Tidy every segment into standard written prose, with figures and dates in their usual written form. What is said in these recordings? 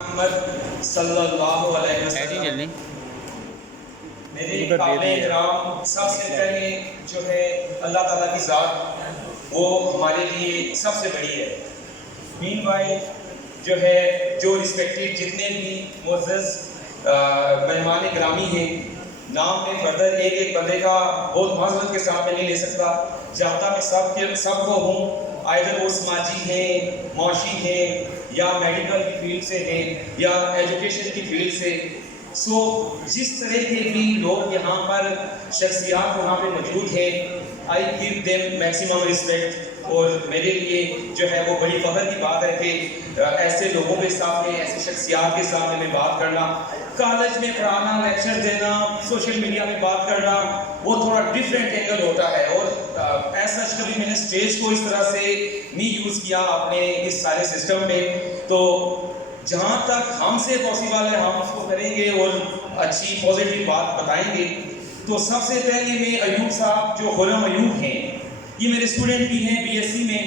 محمد صلی اللہ علیہ وسلم میرے قابل احترام سب سے پہلے جو ہے اللہ تعالیٰ کی ذات وہ ہمارے لیے سب سے بڑی ہے. مین وائل جو ہے جو رسپیکٹڈ جتنے بھی معزز مہمان گرامی ہیں, نام میں فردر ایک ایک بندے کا بہت معذرت کے ساتھ میں نہیں لے سکتا, چاہتا میں سب کو ہوں, آئدر وہ سماجی ہیں, معاشی ہیں, یا میڈیکل کی فیلڈ سے ہیں, یا ایجوکیشن کی فیلڈ سے. سو جس طرح کے بھی لوگ یہاں پر شخصیات وہاں پہ موجود ہیں, آئی گیو دیم میکسیمم رسپیکٹ. اور میرے لیے جو ہے وہ بڑی فخر کی بات ہے کہ ایسے لوگوں کے سامنے, ایسی شخصیات کے سامنے میں بات کرنا. کالج میں پڑھانا, لیکچر دینا, سوشل میڈیا میں بات کرنا, وہ تھوڑا ڈفرینٹ اینگل ہوتا ہے. اور ایسا کبھی میں نے اسٹیج کو اس طرح سے نہیں یوز کیا اپنے اس سارے سسٹم میں. تو جہاں تک ہم سے پاسبل ہے ہم اس کو کریں گے اور اچھی پازیٹیو بات بتائیں گے. تو سب سے پہلے میں ایوب صاحب جو خرم ایوب ہیں, یہ میرے اسٹوڈنٹ بھی ہیں بی ایس سی میں,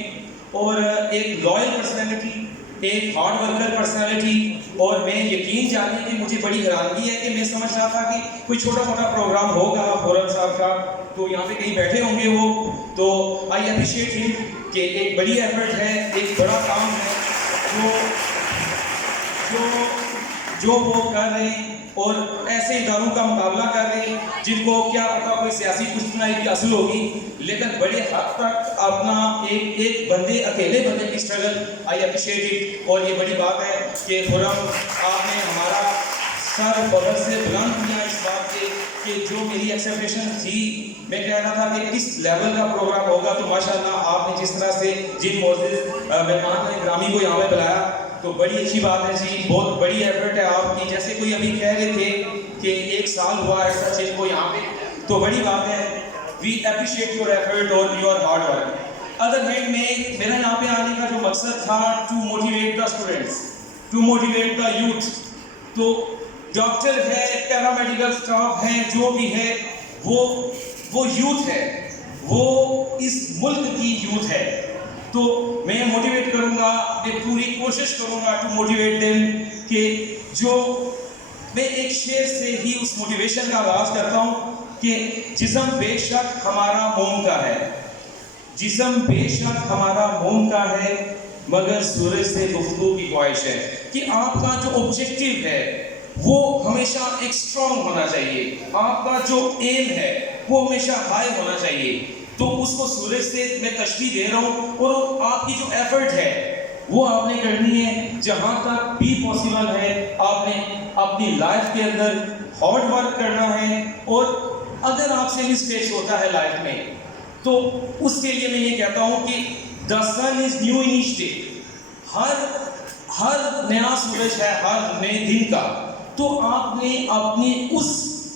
اور ایک لائل پرسنالٹی, ایک ہارڈ ورکر پرسنالٹی. اور میں یقین جانے کہ مجھے بڑی حیرانگی ہے کہ میں سمجھ رہا تھا کہ کوئی چھوٹا موٹا پروگرام ہوگا خرم صاحب کا تو یہاں پہ کہیں بیٹھے ہوں گے وہ. تو آئی اپریشیٹ ہم کہ ایک بڑی ایفرٹ ہے, ایک بڑا کام ہے جو وہ کر رہے ہیں, اور ایسے اداروں کا مقابلہ کر رہے ہیں جن کو کیا پتا کوئی سیاسی پشتنائی کی حاصل ہوگی, لیکن بڑے حد تک اپنا ایک بندے, اکیلے بندے کی اسٹرگل آئی اپریشیٹ اٹ. اور یہ بڑی بات ہے کہ خرم آپ نے ہمارا سر بغل سے بلند کیا اس بات کے کہ جو میری ایکسپیکٹیشن تھی, میں کہہ رہا تھا کہ کس لیول کا پروگرام ہوگا, تو ماشاءاللہ آپ نے جس طرح سے جن معزز مہمان گرامی کو یہاں پہ بلایا تو بڑی اچھی بات ہے جی, بہت بڑی ایفرٹ ہے آپ کی. جیسے کوئی ابھی کہہ رہے تھے کہ 1 سال ہوا ایسا چیز کو یہاں پہ, تو بڑی بات ہے. وی اپریشیٹ یور ایفرٹ اور your hard work. Other hand میں میرا یہاں پہ آنے کا جو مقصد تھا to motivate the students, to motivate the youth. تو ڈاکٹر ہے, پیرامیڈیکل اسٹاف ہے, جو بھی ہے وہ یوتھ ہے, وہ اس ملک کی یوتھ ہے. تو میں موٹیویٹ کروں گا, میں پوری کوشش کروں گا ٹو موٹیویٹ دیم, کہ جو میں ایک شعر سے ہی اس موٹیویشن کا آغاز کرتا ہوں کہ جسم بے شک ہمارا موم کا ہے, جسم بے شک ہمارا موم کا ہے, مگر سورج سے گفتگو کی خواہش ہے. کہ آپ کا جو آبجیکٹیو ہے وہ ہمیشہ ایک اسٹرانگ ہونا چاہیے, آپ کا جو ایم ہے وہ ہمیشہ ہائی ہونا چاہیے. تو اس کو سورج سے میں تشبیہ دے رہا ہوں, اور آپ کی جو ایفرٹ ہے وہ آپ نے کرنی ہے جہاں تک بھی پاسبل ہے. آپ نے اپنی لائف کے اندر ہارڈ ورک کرنا ہے, اور اگر آپ سے مسٹیکس ہوتا ہے لائف میں تو اس کے لیے میں یہ کہتا ہوں کہ the sun is new in each day. ہر نیا سورج ہے ہر نئے دن کا. تو آپ نے اپنی اس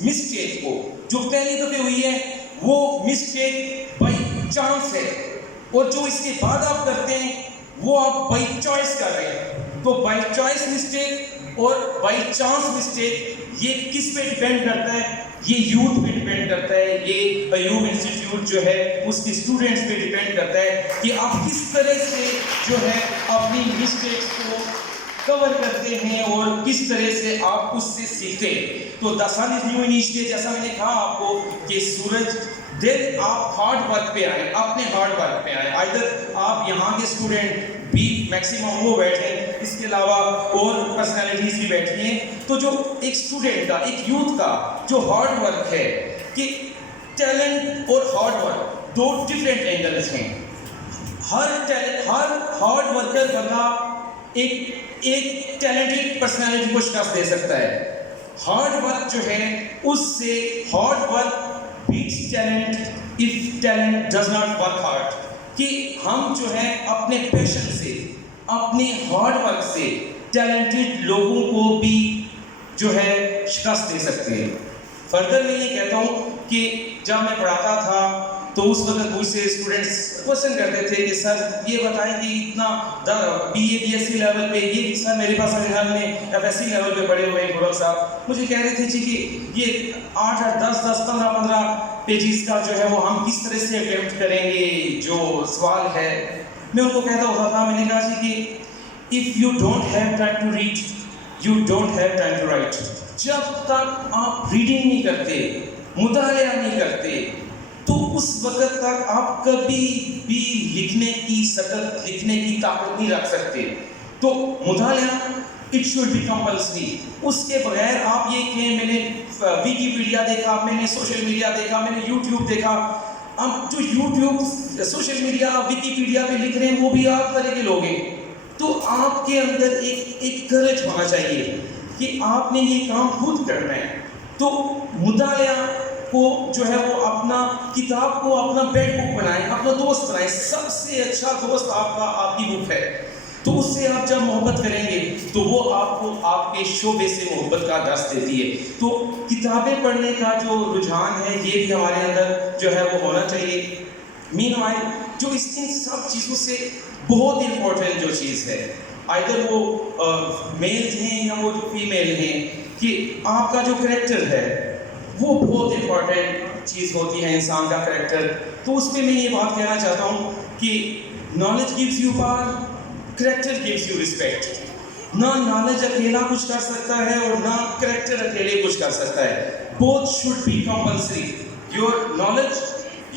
مسٹیک کو جو پہلی دفعہ ہوئی ہے وہ مسٹیک بائی چانس ہے, اور جو اس کے بعد آپ کرتے ہیں وہ آپ بائی چوائس کر رہے ہیں. تو بائی چوائس مسٹیک اور بائی چانس مسٹیک یہ کس پہ ڈیپینڈ کرتا ہے, یہ یوتھ پہ ڈیپینڈ کرتا ہے, یہ ایوب انسٹیٹیوٹ جو ہے اس کے اسٹوڈنٹس پہ ڈیپینڈ کرتا ہے کہ آپ کس طرح سے جو ہے اپنی مسٹیکس کو کور کرتے ہیں اور کس طرح سے آپ اس سے سیکھتے ہیں. تو the sun is new in each day, جیسا میں نے کہا آپ کو کہ سورج دن آپ ہارڈ ورک پہ آئیں, اپنے ہارڈ ورک پہ آئیں. آئدر آپ یہاں کے اسٹوڈنٹ بھی میکسیمم وہ بیٹھے, اس کے علاوہ اور پرسنالٹیز بھی بیٹھی ہیں. تو جو ایک اسٹوڈنٹ کا, ایک یوتھ کا جو ہارڈ ورک ہے, کہ ٹیلنٹ اور ہارڈ ورک دو ڈفرینٹ اینگلز ہیں. ہر ہارڈ ورکر بندہ ایک ٹیلنٹڈ پرسنالٹی کو شکست دے سکتا ہے. ہارڈ ورک جو ہے اس سے hard work beats talent if talent does not work hard. کہ ہم جو ہے اپنے پیشن سے, اپنے ہارڈ ورک سے ٹیلنٹڈ لوگوں کو بھی جو ہے شکست دے سکتے ہیں. فردر میں یہ کہتا ہوں کہ جب میں پڑھاتا تھا تو اس وقت مجھ سے اسٹوڈنٹس کوشچن کرتے تھے کہ سر یہ بتائیں کہ اتنا B A B S C level پہ, یہ سر میرے پاس میرے گھر میں ایف ایس سی لیول پہ پڑھے ہوئے ہیں خرم صاحب, مجھے کہہ رہے تھے جی کہ یہ 8 10 15 پیجز کا جو ہے وہ ہم کس طرح سے اٹیمپٹ کریں گے جو سوال ہے. میں ان کو کہتا ہوتا تھا, میں نے کہا جی کہ if you don't have time to read, you don't have time to write. جب تک آپ ریڈنگ نہیں کرتے, مطالعہ نہیں کرتے, تو اس وقت تک آپ کبھی بھی لکھنے کی طاقت نہیں رکھ سکتے. تو مطالعہ اٹ شوڈ بی کمپلسری. اس کے بغیر آپ یہ کہ میں نے ویکیپیڈیا دیکھا, میں نے سوشل میڈیا دیکھا, میں نے یوٹیوب دیکھا. اب جو یوٹیوب, سوشل میڈیا, ویکیپیڈیا پہ لکھ رہے ہیں وہ بھی آپ طرح کے لوگ ہیں. تو آپ کے اندر ایک کرج ہونا چاہیے کہ آپ نے یہ کام خود کرنا ہے. تو مطالعہ کو جو ہے وہ اپنا کتاب کو اپنا بیڈ بک بنائیں, اپنا دوست بنائیں. سب سے اچھا دوست آپ کی بک ہے. تو اس سے آپ جب محبت کریں گے تو وہ آپ کو آپ کے شعبے سے محبت کا درس دیتی ہے. تو کتابیں پڑھنے کا جو رجحان ہے یہ بھی ہمارے اندر جو ہے وہ ہونا چاہیے. مین وائل جو ان سب چیزوں سے بہت امپورٹنٹ جو چیز ہے, آئدر وہ میل ہیں یا وہ فیمیل ہیں, کہ آپ کا جو کریکٹر ہے وہ بہت امپورٹنٹ چیز ہوتی ہے, انسان کا کریکٹر. تو اس پہ میں یہ بات کہنا چاہتا ہوں کہ knowledge gives you power, character gives you respect. نہ نالج اکیلا کچھ کر سکتا ہے اور نہ کریکٹر اکیلے کچھ کر سکتا ہے. Both should be compulsory. Your knowledge,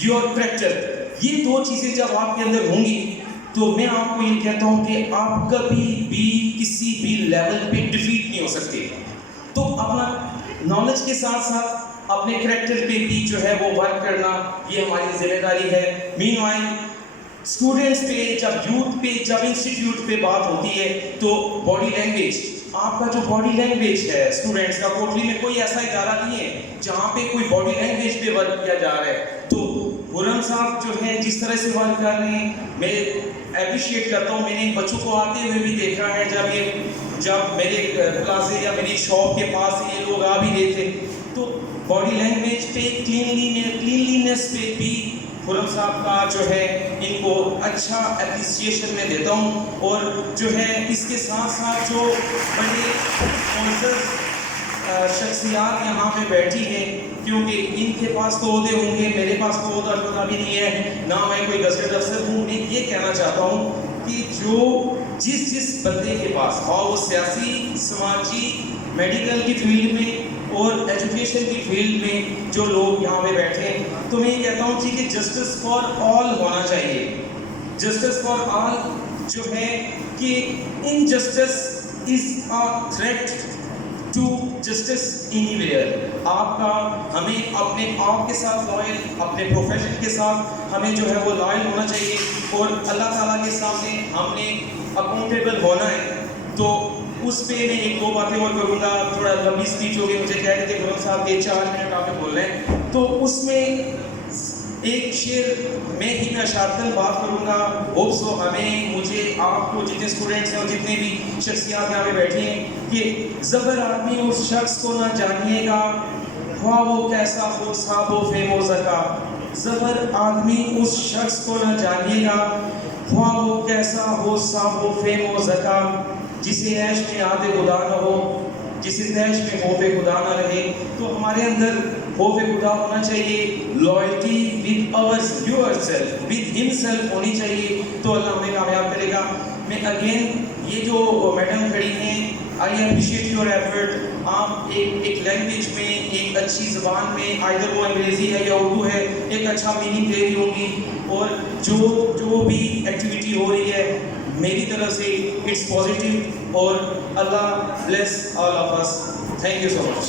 your character, یہ دو چیزیں جب آپ کے اندر ہوں گی تو میں آپ کو یہ کہتا ہوں کہ آپ کبھی بھی کسی بھی لیول پہ ڈیفیٹ نہیں ہو سکتے. تو اپنا نالج کے ساتھ ساتھ اپنے کریکٹر پہ بھی جو ہے وہ ورک کرنا یہ ہماری ذمہ داری ہے. مین وائل اسٹوڈنٹس پہ, جب یوتھ پہ, جب انسٹیٹیوٹ پہ بات ہوتی ہے تو باڈی لینگویج, آپ کا جو باڈی لینگویج ہے اسٹوڈنٹس کا, کوٹلی میں کوئی ایسا ادارہ نہیں ہے جہاں پہ کوئی باڈی لینگویج پہ ورک کیا جا رہا ہے. تو خرم صاحب جو ہے جس طرح سے ورک کر رہے ہیں میں اپریشیٹ کرتا ہوں. میں نے بچوں کو آتے ہوئے بھی دیکھا ہے, جب میرے کلاسز یا میری شاپ کے پاس یہ لوگ آ بھی رہے تھے تو باڈی لینگویج پہ, کلینلینس پہ بھی خرم صاحب کا جو ہے ان کو اچھا اپریسیشن میں دیتا ہوں. اور جو ہے اس کے ساتھ ساتھ جو بڑے معزز شخصیات یہاں پہ بیٹھی ہیں, کیونکہ ان کے پاس تو عہدے ہوں گے, میرے پاس تو عہدہ بھی نہیں ہے, نہ میں کوئی گزٹڈ افسر ہوں. میں یہ کہنا چاہتا ہوں کہ جو جس بندے کے پاس, اور وہ سیاسی, سماجی, میڈیکل کی فیلڈ میں اور ایجوکیشن کی فیلڈ میں جو لوگ یہاں پہ بیٹھے ہیں, تو میں یہ کہتا ہوں کہ جسٹس فار آل ہونا چاہیے. جسٹس فار آل جو ہے کہ injustice is a threat to justice anywhere. آپ کا, ہمیں اپنے آپ کے ساتھ لائل, اپنے پروفیشن کے ساتھ ہمیں جو ہے وہ لائل ہونا چاہیے, اور اللہ تعالیٰ کے سامنے ہم نے اکاؤنٹیبل ہونا ہے. تو اس پہ میں ایک دو باتیں اور کروں گا. تھوڑا لمبی اسپیچ ہوگی, مجھے کہہ رہے تھے گورنر صاحب کے 4 منٹ آپ بول رہے ہیں, تو اس میں ایک شعر میں ہی میں اشارتاً بات کروں گا. ہوپ سو ہمیں, مجھے, آپ کو, جتنے اسٹوڈنٹس ہیں اور جتنے بھی شخصیات یہاں پہ بیٹھی ہیں, کہ زبر آدمی اس شخص کو نہ جانیے گا خواہ وہ کیسا ہو صاحب و فیم و زکا. زبر آدمی اس شخص کو نہ جانیے گا خواہ وہ کیسا ہو صاحب و فیم و زکا. جسے عیش میں یاد خدا نہ ہو, جسے عیش میں خوف خدا نہ رہے. تو ہمارے اندر خوف خدا ہونا چاہیے, loyalty with your self, with ہم سیلف ہونی چاہیے, تو اللہ ہمیں کامیاب کرے گا. میں اگین یہ جو میڈم کھڑی ہیں, آئی اپریشیٹ یور ایفرٹ. آپ ایک لینگویج میں, ایک اچھی زبان میں, آئدر وہ انگریزی ہے یا اردو ہے, ایک اچھا میننگ دے رہی ہوں گی. اور جو بھی ایکٹیویٹی ہو رہی ہے میری طرف سے اٹس پازیٹیو, اور Allah bless all of us. Thank you so much.